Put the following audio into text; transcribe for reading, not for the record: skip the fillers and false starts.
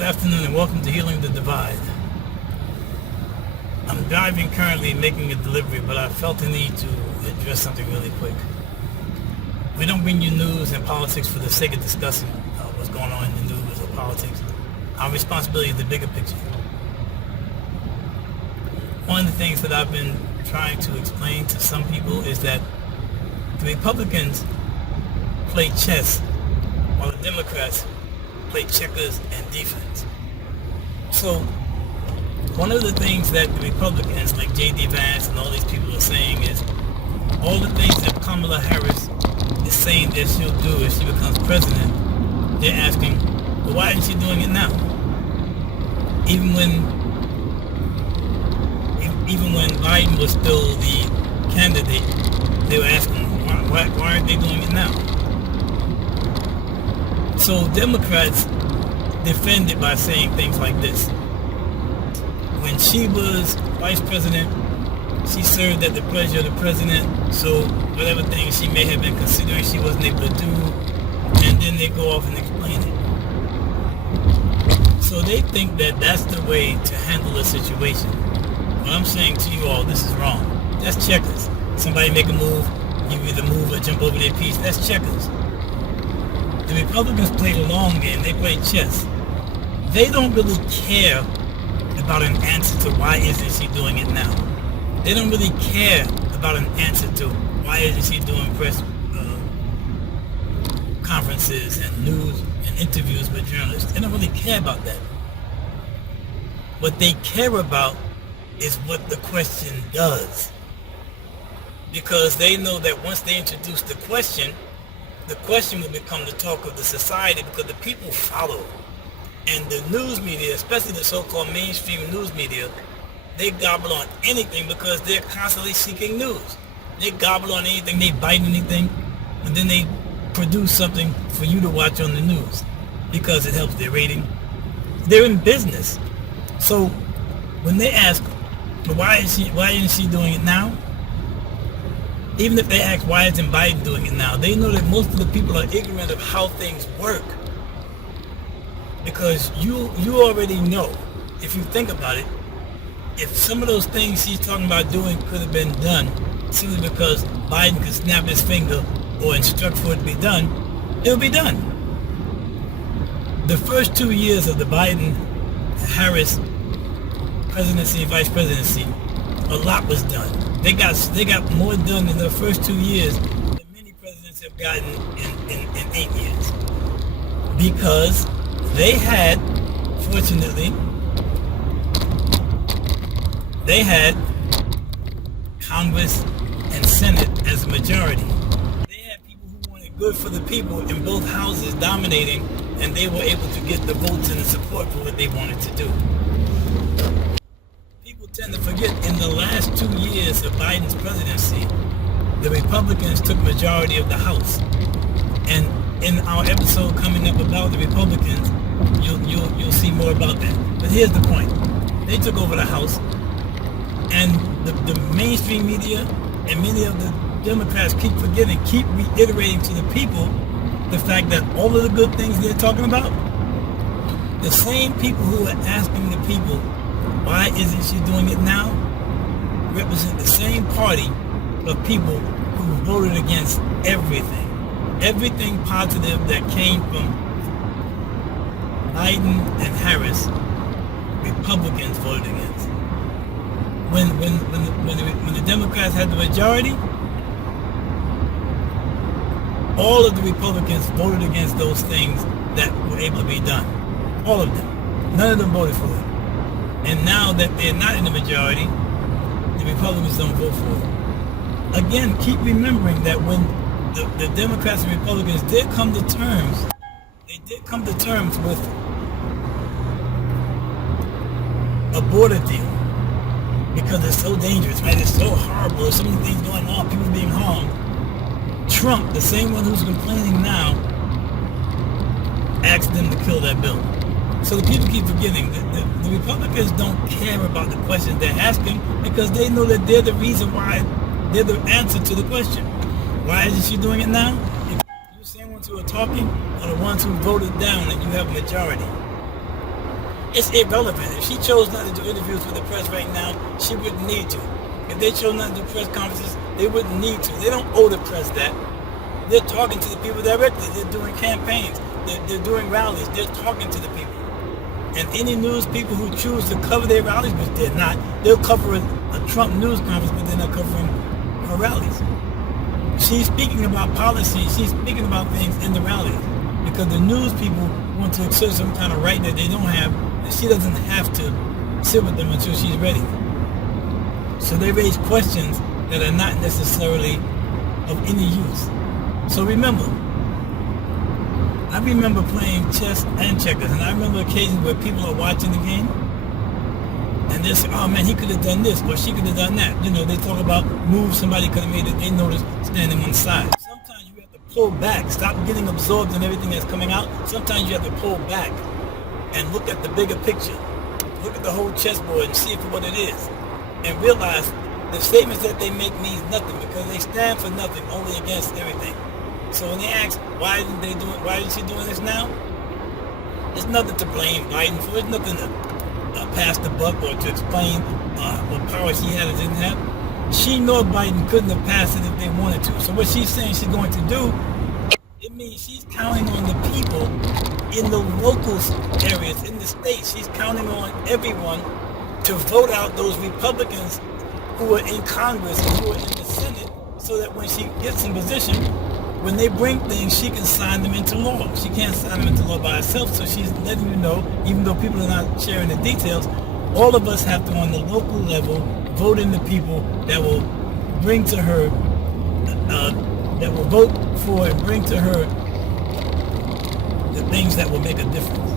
Good afternoon and welcome to Healing the Divide. I'm driving currently, making a delivery, but I felt the need to address something really quick. We don't bring you news and politics for the sake of discussing what's going on in the news or politics. Our responsibility is the bigger picture. One of the things that I've been trying to explain to some people is that the Republicans play chess while the Democrats play checkers and defense. So one of the things that the Republicans like J.D. Vance and all these people are saying is all the things that Kamala Harris is saying that she'll do if she becomes president, they're asking, well, why isn't she doing it now? Even when Biden was still the candidate, they were asking, why aren't they doing it now? So Democrats defend it by saying things like this. When she was vice president, she served at the pleasure of the president, so whatever things she may have been considering she wasn't able to do, and then they go off and explain it. So they think that that's the way to handle a situation. What I'm saying to you all, this is wrong. That's checkers. Somebody make a move, you either move or jump over their piece, that's checkers. The Republicans play the long game, they play chess. They don't really care about an answer to why isn't she doing it now. They don't really care about an answer to why isn't she doing press conferences and news and interviews with journalists. They don't really care about that. What they care about is what the question does. Because they know that once they introduce the question will become the talk of the society because the people follow. And the news media, especially the so-called mainstream news media, they gobble on anything because they're constantly seeking news. They gobble on anything, they bite anything, and then they produce something for you to watch on the news because it helps their rating. They're in business. So when they ask, why isn't she doing it now? Even if they ask why isn't Biden doing it now, they know that most of the people are ignorant of how things work. Because you already know, if you think about it, if some of those things she's talking about doing could have been done simply because Biden could snap his finger or instruct for it to be done, it would be done. The first 2 years of the Biden-Harris presidency, vice presidency, a lot was done. They got more done in the first 2 years than many presidents have gotten in 8 years. Because they had, fortunately, they had Congress and Senate as a majority. They had people who wanted good for the people in both houses dominating, and they were able to get the votes and the support for what they wanted to do. People tend to forget in the last 2 years of Biden's presidency, the Republicans took majority of the House. And in our episode coming up about the Republicans, you'll see more about that. But here's the point. They took over the House, and the mainstream media and many of the Democrats keep reiterating to the people the fact that all of the good things they're talking about, the same people who are asking the people, why isn't she doing it now, represent the same party of people who voted against everything. Everything positive that came from Biden and Harris, Republicans voted against. When the Democrats had the majority, all of the Republicans voted against those things that were able to be done. All of them. None of them voted for it. And now that they're not in the majority, the Republicans don't vote for it. Again, keep remembering that when the Democrats and Republicans did come to terms, they did come to terms with a border deal because it's so dangerous, right? It's so horrible. There's so many things going on, people being harmed. Trump, the same one who's complaining now, asked them to kill that bill. So the people keep forgetting that the Republicans don't care about the questions they're asking because they know that they're the reason why, they're the answer to the question. Why isn't she doing it now? If you're the same ones who are talking are the ones who voted down and you have a majority. It's irrelevant. If she chose not to do interviews with the press right now, she wouldn't need to. If they chose not to do press conferences, they wouldn't need to. They don't owe the press that. They're talking to the people directly. They're doing campaigns. They're doing rallies. They're talking to the people. And any news people who choose to cover their rallies, which they're not, they'll cover a Trump news conference, but they're not covering her rallies. She's speaking about policy. She's speaking about things in the rallies because the news people want to exert some kind of right that they don't have, and she doesn't have to sit with them until she's ready. So they raise questions that are not necessarily of any use. So remember, I remember playing chess and checkers, and I remember occasions where people are watching the game, and they're saying, oh man, he could have done this, or she could have done that. You know, they talk about moves somebody could have made that they noticed standing on the side. Sometimes you have to pull back, stop getting absorbed in everything that's coming out. Sometimes you have to pull back and look at the bigger picture. Look at the whole chessboard and see it for what it is. And realize the statements that they make means nothing because they stand for nothing, only against everything. So when they ask, why isn't she doing this now? There's nothing to blame Biden for. There's nothing to pass the buck or to explain what power she had or didn't have. She nor Biden couldn't have passed it if they wanted to. So what she's saying she's going to do, it means she's counting on the people in the local areas, in the states. She's counting on everyone to vote out those Republicans who are in Congress and who are in the Senate so that when she gets in position, when they bring things, she can sign them into law. She can't sign them into law by herself, so she's letting you know, even though people are not sharing the details, all of us have to, on the local level, vote in the people that will bring to her, that will vote for and bring to her the things that will make a difference.